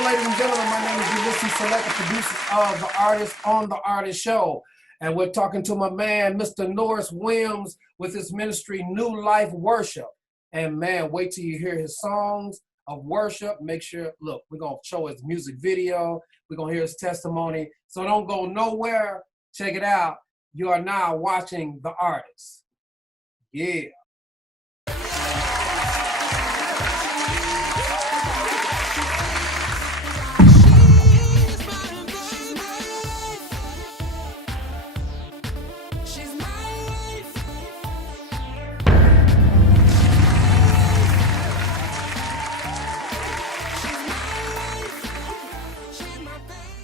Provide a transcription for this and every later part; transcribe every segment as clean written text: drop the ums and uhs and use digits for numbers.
Hello, ladies and gentlemen. My name is Ulysses Select, the producer of The Artist on The Artist Show. And we're talking to my man, Mr. Norris Williams, with his ministry, New Life Worship. And man, wait till you hear his songs of worship. Make sure, look, we're going to show his music video. We're going to hear his testimony. So don't go nowhere. Check it out. You are now watching The Artist. Yeah.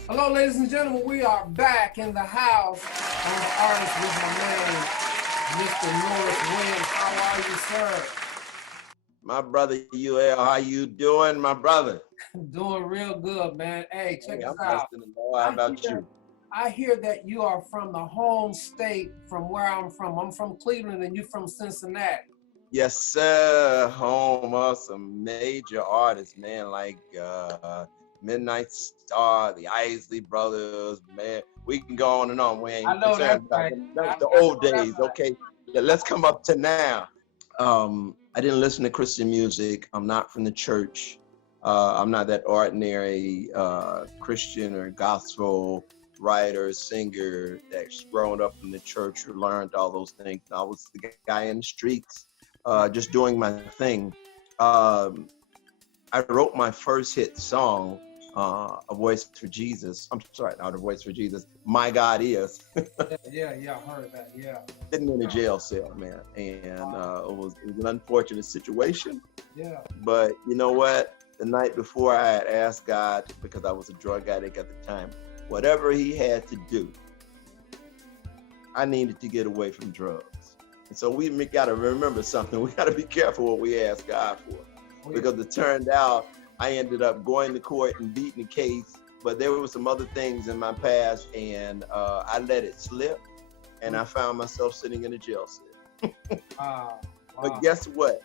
Hello, ladies and gentlemen. We are back in the house on The Artist with my man, Mr. Norris Williams. How are you, sir? My brother UL, how you doing, my brother? Doing real good, man. Hey, check this I'm out. How about you? I hear that you are from the home state from where I'm from. I'm from Cleveland and you're from Cincinnati. Yes, sir. Home of some major artists, man, like Midnight Star, the Isley Brothers, man. We can go on and on. We ain't concerned about the old days, okay? Yeah, let's come up to now. I didn't listen to Christian music. I'm not from the church. I'm not that ordinary Christian or gospel writer, singer that's grown up in the church or learned all those things. I was the guy in the streets, just doing my thing. I wrote my first hit song, A Voice for Jesus. I'm sorry, not A Voice for Jesus. My God Is. yeah, I heard that, yeah. Sitting in a jail cell, man. And it was an unfortunate situation. Yeah. But you know what? The night before I had asked God, because I was a drug addict at the time, whatever he had to do, I needed to get away from drugs. And so we got to remember something. We got to be careful what we ask God for. Because it turned out I ended up going to court and beating the case, but there were some other things in my past, and I let it slip, and I found myself sitting in a jail cell. Wow. But guess what?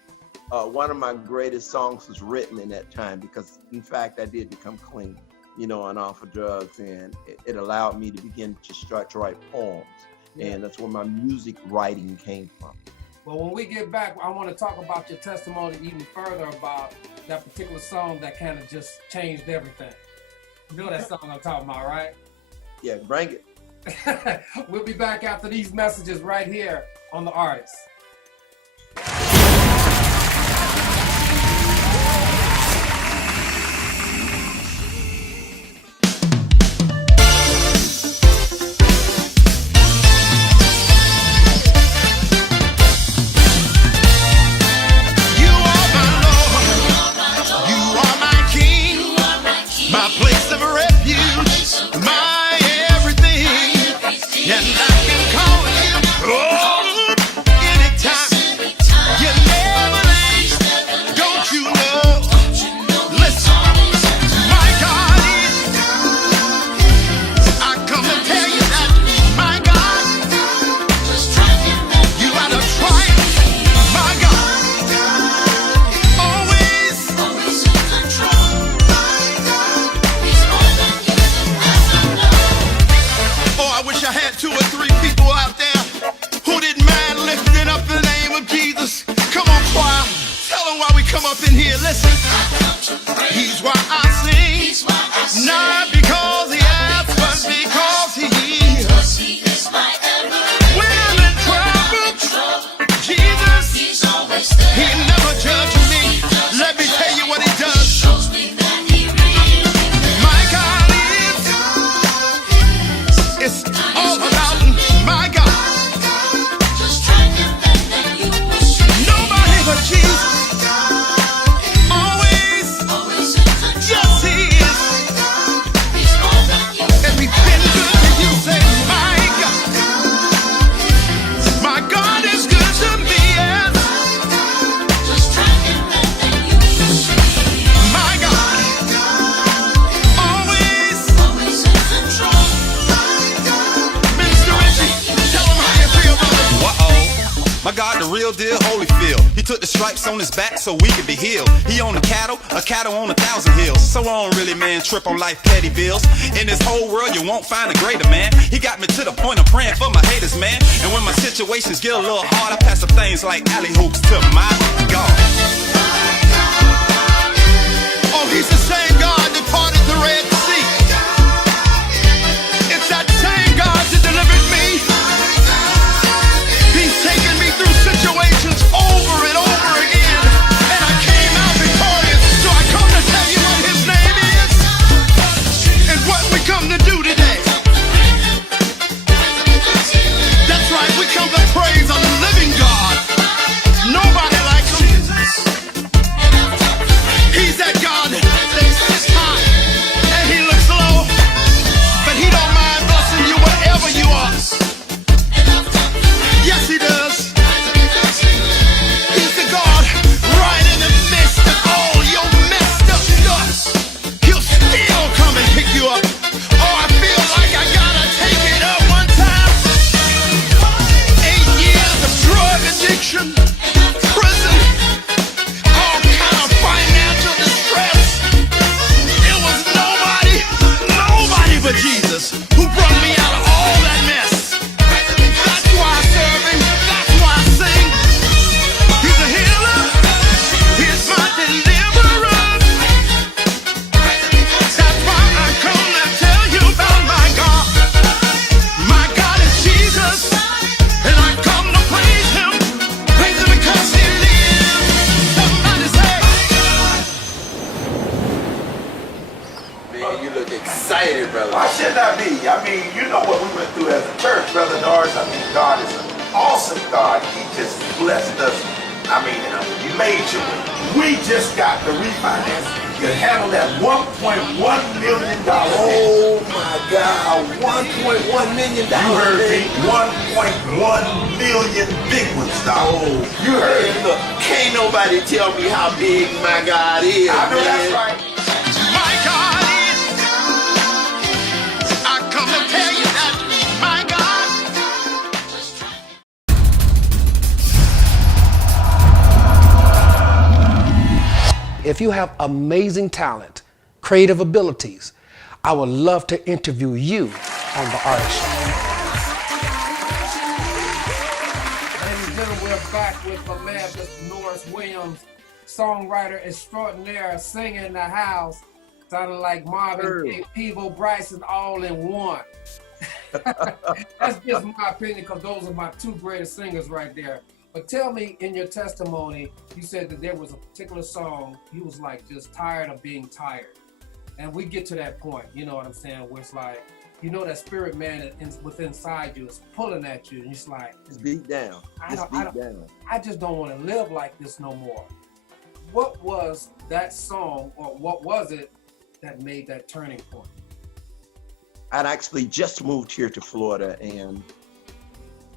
One of my greatest songs was written in that time because, in fact, I did become clean, and off of drugs, and it allowed me to begin to start to write poems, and that's where my music writing came from. Well, when we get back, I want to talk about your testimony even further about that particular song that kind of just changed everything. You know that song I'm talking about, right? Yeah, bring it. We'll be back after these messages right here on The Artist. My God, the real deal, Holyfield. He took the stripes on his back so we could be healed. He owned a cattle on 1,000 hills. So I don't really, man, trip on life petty bills. In this whole world, you won't find a greater man. He got me to the point of praying for my haters, man. And when my situations get a little hard, I pass up things like alley hoops to my God. Oh, he's the same God that parted the Red Sea. It's that same God that delivered me. He's taken me through situations over and over again, and I came out victorious. So I come to tell you what his name is and what we come to do today. That's right, we come to praise a living God. Nobody like him. He's that God that sits high and he looks low, but he don't mind blessing you wherever you are. Yes, he does. He's the God right in the midst of all your messed up stuff. He'll still come and pick you up. Oh, I feel like I gotta take it up one time. 8 years of drug addiction, prison, all kind of financial distress. It was nobody but Jesus who brought me out of all that mess. That's why I serve him. That's why I sing. He's a healer. He's my deliverer. That's why I come to tell you about my God. My God is Jesus, and I come to praise him. Praise him because he lives. Somebody say, Man, you look excited, brother. Why should not be? I mean, you know what we went through as a church, Brother Norris. I mean, God is an awesome God. He just blessed us. I mean, majorly. We just got the refinance. You handled that $1.1 million. Oh my God, $1.1 million. You heard me. 1.1 million big ones, dog. Oh, You heard me. look, can't nobody tell me how big my God is. I know man. that's right. my God is. I come to tell you that my God. If you have amazing talent, creative abilities, I would love to interview you on The Artist Show. Ladies and gentlemen, we're back with my man, Mr. Norris Williams, songwriter extraordinaire, singer in the house, sounding like Marvin Gaye, Peebo Bryson all in one. That's just my opinion, because those are my two greatest singers right there. But tell me, in your testimony, you said that there was a particular song you was like just tired of being tired. And we get to that point, you know what I'm saying, where it's like, you know, that spirit man within inside you is pulling at you, and it's like, It's beat down. I just don't want to live like this no more. What was that song, or what was it that made that turning point? I'd actually just moved here to Florida, and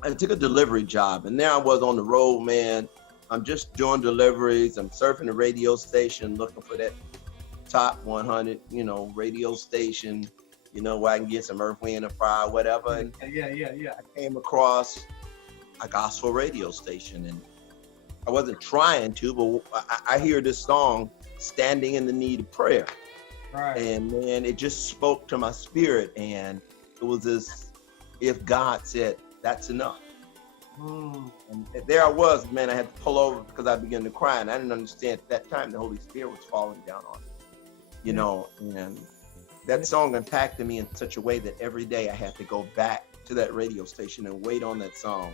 I took a delivery job, and there I was on the road, man. I'm just doing deliveries. I'm surfing the radio station, looking for that top 100, radio station, where I can get some Earth, Wind, and Fire, whatever. And Yeah. I came across a gospel radio station, and I wasn't trying to, but I hear this song, Standing in the Need of Prayer. Right. And man, it just spoke to my spirit, and it was as if God said, that's enough. And there I was, man, I had to pull over because I began to cry, and I didn't understand at that time the Holy Spirit was falling down on me, and that song impacted me in such a way that every day I had to go back to that radio station and wait on that song.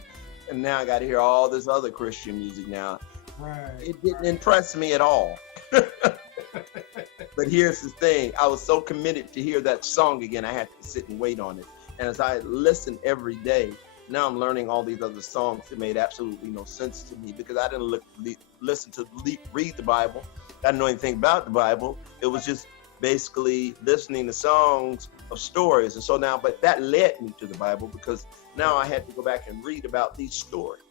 And now I got to hear all this other Christian music now. Right. It didn't impress me at all. But here's the thing, I was so committed to hear that song again, I had to sit and wait on it. And as I listened every day, now I'm learning all these other songs that made absolutely no sense to me, because I didn't read the Bible. I didn't know anything about the Bible. It was just basically listening to songs of stories. And so now, but that led me to the Bible, because now I had to go back and read about these stories.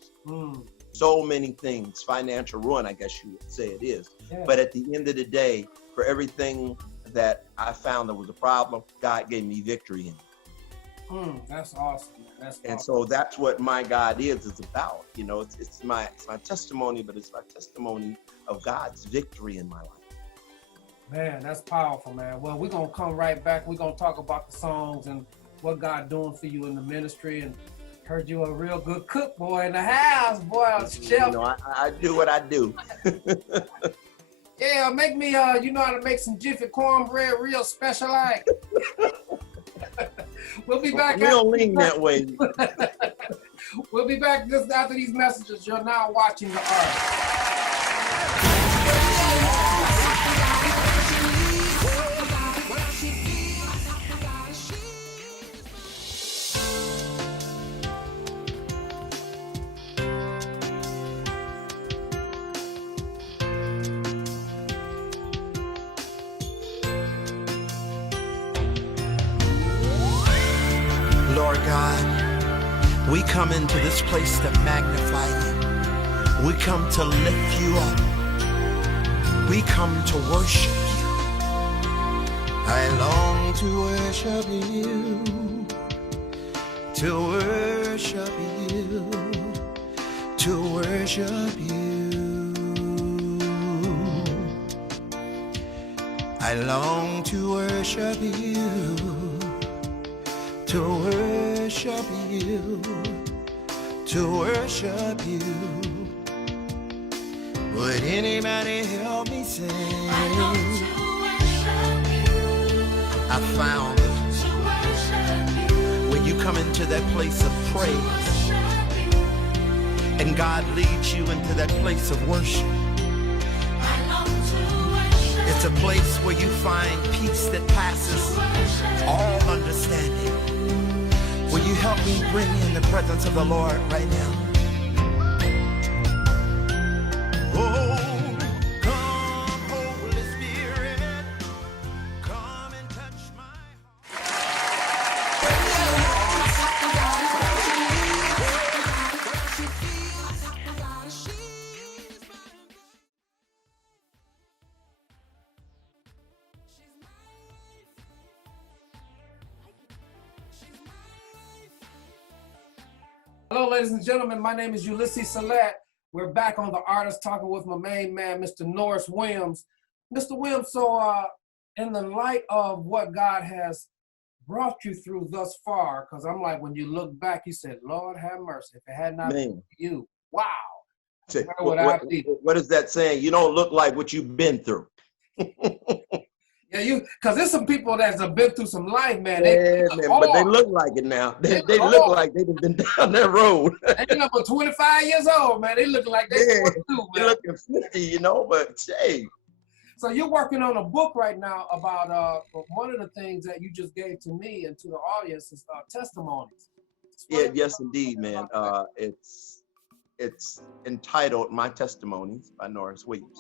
So many things, financial ruin, I guess you would say it is. Yeah. But at the end of the day, for everything that I found that was a problem, God gave me victory in it. That's awesome. And so that's what my God is about. You know, it's my testimony, but it's my testimony of God's victory in my life. Man, that's powerful, man. Well, we're going to come right back. We're going to talk about the songs and what God doing for you in the ministry. And heard you a real good cook, boy, in the house, boy. Chef. You know, I do what I do. Yeah, make me, you know how to make some Jiffy cornbread real special like. We'll be back. We don't lean that way. We'll be back just after these messages. You're now watching The Artist. Lord God, we come into this place to magnify you. We come to lift you up. We come to worship you. I long to worship you, to worship you, to worship you. I long to worship you, to worship you, to worship you. Would anybody help me sing? I long to worship you. I found it. To worship you. When you come into that place of praise, and God leads you into that place of worship, I long to worship. It's a place where you find peace that passes all understanding. Will you help me bring in the presence of the Lord right now? Oh, come, Holy Spirit, come and touch my Hello, ladies and gentlemen. My name is Ulysses Salette. We're back on The Artist, talking with my main man, Mr. Norris Williams. Mr. Williams, so in the light of what God has brought you through thus far, because I'm like, when you look back, you said, Lord have mercy, if it had not been for you, wow. What is that saying? You don't look like what you've been through. Yeah, because there's some people that's been through some life, man. But they look like it now. They look like they've been down that road. They number 25 years old, man. They look like they going through, man. They're looking 50, you know, but hey. So you're working on a book right now about one of the things that you just gave to me and to the audience is testimonies. Yes, indeed, man. It's entitled My Testimonies by Norris Williams.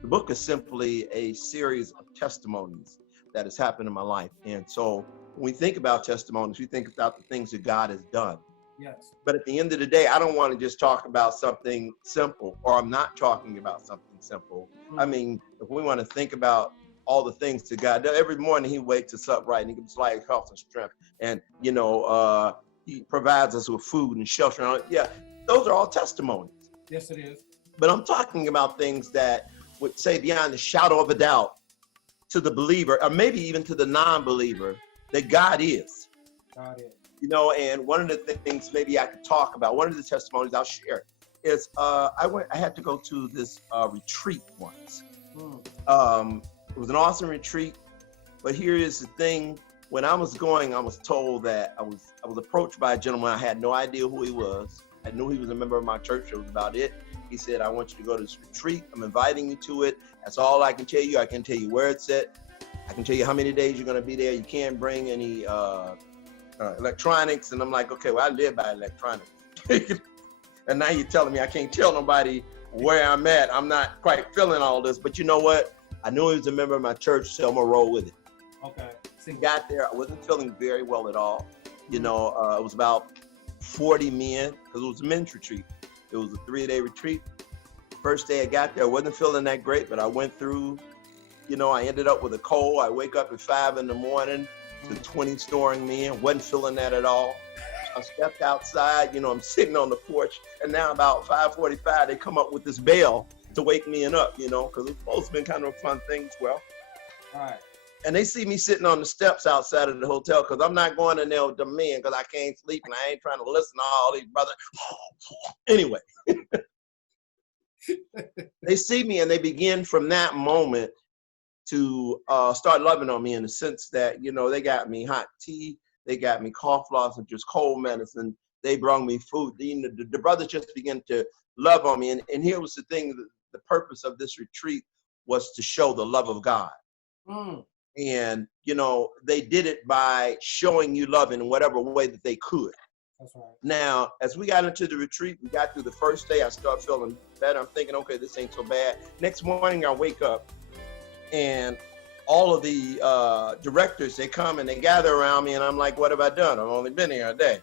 The book is simply a series of testimonies that has happened in my life. And so when we think about testimonies, we think about the things that God has done. Yes. But at the end of the day, I don't want to just talk about something simple, or I'm not talking about something simple. I mean, if we want to think about all the things that God does, every morning he wakes us up right and he gives us life, health, and strength. And, you know, he provides us with food and shelter. Yeah, those are all testimonies. Yes, it is. But I'm talking about things that would say beyond the shadow of a doubt to the believer, or maybe even to the non-believer, that God is. God is. You know, and one of the things maybe I could talk about, one of the testimonies I'll share is I had to go to this retreat once. It was an awesome retreat, but here is the thing. When I was going, I was told that I was approached by a gentleman. I had no idea who he was. I knew he was a member of my church. That was about it. He said, I want you to go to this retreat. I'm inviting you to it. That's all I can tell you. I can tell you where it's at. I can tell you how many days you're going to be there. You can't bring any electronics. And I'm like, okay, well, I live by electronics. And now you're telling me I can't tell nobody where I'm at. I'm not quite feeling all this. But you know what? I knew he was a member of my church, so I'm going to roll with it. Okay. Got there. I wasn't feeling very well at all. You know, it was about 40 men, because it was a men's retreat. It was a 3-day retreat. First day I got there, I wasn't feeling that great, but I went through, you know, I ended up with a cold. I wake up at 5 in the morning to 20 snoring men, wasn't feeling that at all. I stepped outside, I'm sitting on the porch, and now about 5:45, they come up with this bell to wake me up, because it's supposed to be kind of a fun thing as well. All right. And they see me sitting on the steps outside of the hotel, because I'm not going in there with the men, because I can't sleep, and I ain't trying to listen to all these brothers. Anyway, they see me, and they begin from that moment to start loving on me in the sense that, they got me hot tea, they got me cough lozenges, cold medicine, they brought me food. The brothers just began to love on me. And here was the thing, the purpose of this retreat was to show the love of God. Mm. And, they did it by showing you love in whatever way that they could. That's right. Now, as we got into the retreat, we got through the first day, I started feeling better. I'm thinking, okay, this ain't so bad. Next morning, I wake up, and all of the directors, they come and they gather around me, and I'm like, what have I done? I've only been here a day.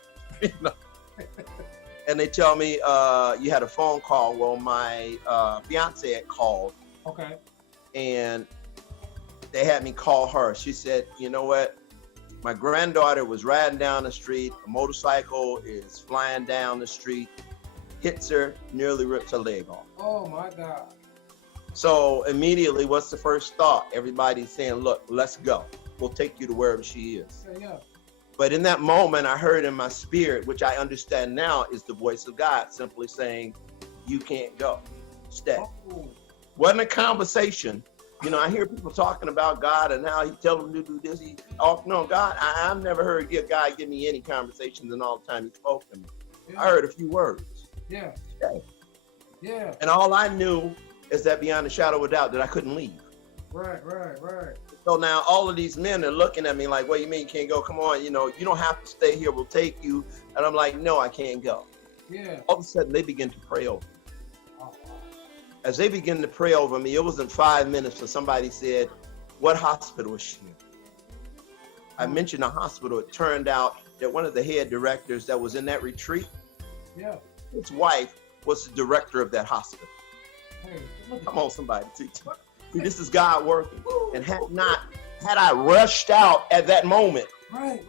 And they tell me, you had a phone call. Well, my fiance had called. Okay. And they had me call her. She said, you know what? My granddaughter was riding down the street. A motorcycle is flying down the street, hits her, nearly rips her leg off. Oh, my God. So immediately, what's the first thought? Everybody's saying, look, let's go. We'll take you to wherever she is. Yeah. But in that moment, I heard in my spirit, which I understand now is the voice of God simply saying, you can't go. Stay. Oh. Wasn't a conversation. I hear people talking about God and how he tell them to do this. No, God, I've never heard God give me any conversations and all the time he spoke to me. Yeah. I heard a few words. Yeah. Stay. Yeah. And all I knew is that beyond a shadow of a doubt that I couldn't leave. Right. So now all of these men are looking at me like, what do you mean you can't go? Come on, you don't have to stay here. We'll take you. And I'm like, no, I can't go. Yeah. All of a sudden, they begin to pray over me. Oh, wow. As they begin to pray over me, it wasn't 5 minutes when somebody said, what hospital is she in? I mentioned a hospital. It turned out that one of the head directors that was in that retreat, Yeah. his wife was the director of that hospital. Hey, Come on, somebody. See, this is God working. And had I rushed out at that moment. Right.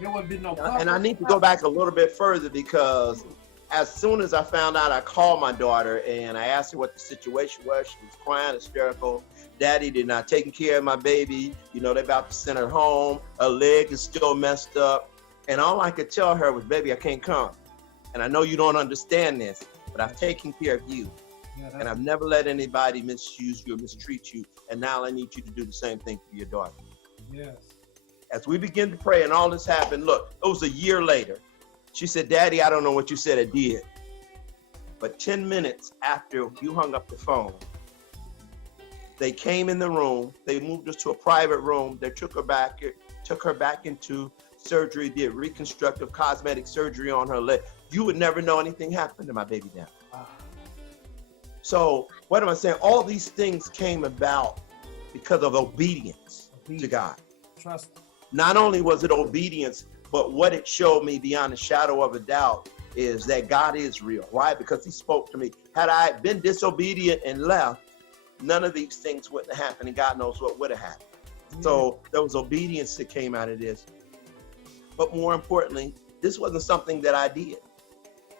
There would be no. And I need to go back a little bit further, because as soon as I found out, I called my daughter and I asked her what the situation was. She was crying, hysterical. Daddy did not taking care of my baby. They're about to send her home. Her leg is still messed up. And all I could tell her was, baby, I can't come. And I know you don't understand this, but I've taken care of you. Yeah, And I've never let anybody misuse you or mistreat you. And now I need you to do the same thing for your daughter. Yes. As we begin to pray and all this happened, look, it was a year later. She said, Daddy, I don't know what you said I did. But 10 minutes after you hung up the phone, they came in the room. They moved us to a private room. They took her back into surgery, did reconstructive cosmetic surgery on her leg. You would never know anything happened to my baby now. Wow. So what am I saying? All these things came about because of obedience to God. Trust. Not only was it obedience, but what it showed me beyond a shadow of a doubt is that God is real. Why? Because he spoke to me. Had I been disobedient and left, none of these things wouldn't have happened, and God knows what would have happened. Yeah. So there was obedience that came out of this. But more importantly, this wasn't something that I did.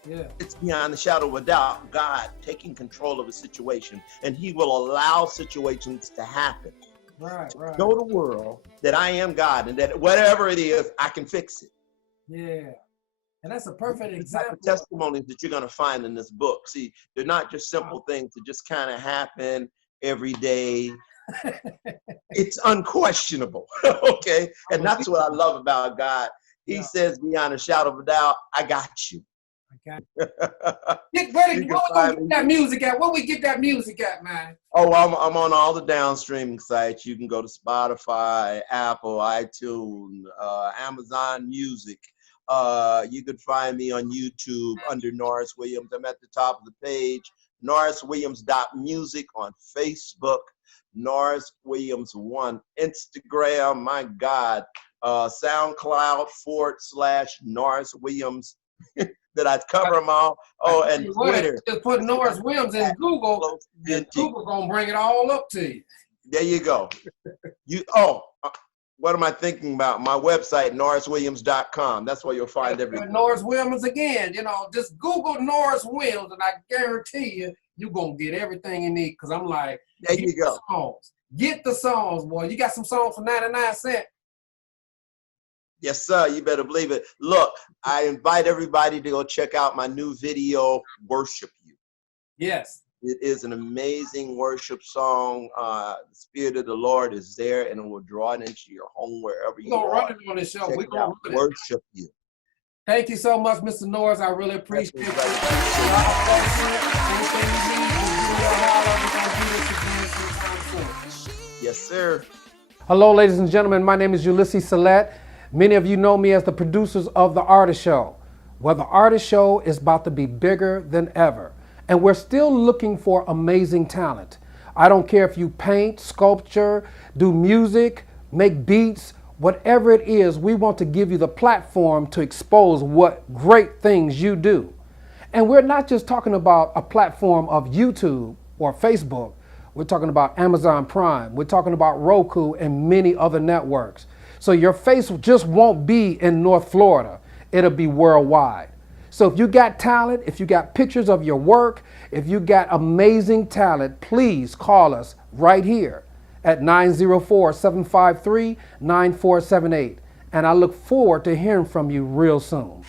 Yeah. It's beyond the shadow of a doubt, God taking control of a situation, and he will allow situations to happen. Right. Show the world that I am God, and that whatever it is, I can fix it. Yeah. And that's a perfect example. The testimonies that you're going to find in this book. See, they're not just simple things that just kind of happen every day. It's unquestionable. Okay. And that's what I love about God. He says beyond a shadow of a doubt, I got you. Get ready. Where we get that music at? Where we get that music at, man? Oh, I'm on all the downstreaming sites. You can go to Spotify, Apple, iTunes, Amazon Music. You could find me on YouTube under Norris Williams. I'm at the top of the page. NorrisWilliams.music on Facebook. Norris Williams 1 Instagram. My God. SoundCloud /Norris Williams. Did I cover them all? Oh, and Twitter. Just put Norris Williams in Google, and Google gonna bring it all up to you. There you go. What am I thinking about? My website, norriswilliams.com. That's where you'll find everything. Norris Williams again. You know, just Google Norris Williams, and I guarantee you, you're going to get everything you need. Because I'm like, there you go. Songs. Get the songs, boy. You got some songs for 99 cents. Yes, sir. You better believe it. Look, I invite everybody to go check out my new video, Worship You. Yes. It is an amazing worship song. The Spirit of the Lord is there, and it will draw it into your home wherever you are. We're going to run it on this show. We're going to worship you. Thank you so much, Mr. Norris. I really appreciate it. Yes, sir. Hello, ladies and gentlemen. My name is Ulysses Salette. Many of you know me as the producers of The Artist Show. Well, The Artist Show is about to be bigger than ever. And we're still looking for amazing talent. I don't care if you paint, sculpture, do music, make beats, whatever it is, we want to give you the platform to expose what great things you do. And we're not just talking about a platform of YouTube or Facebook. We're talking about Amazon Prime. We're talking about Roku and many other networks. So your face just won't be in North Florida. It'll be worldwide. So if you got talent, if you got pictures of your work, if you got amazing talent, please call us right here at 904-753-9478. And I look forward to hearing from you real soon.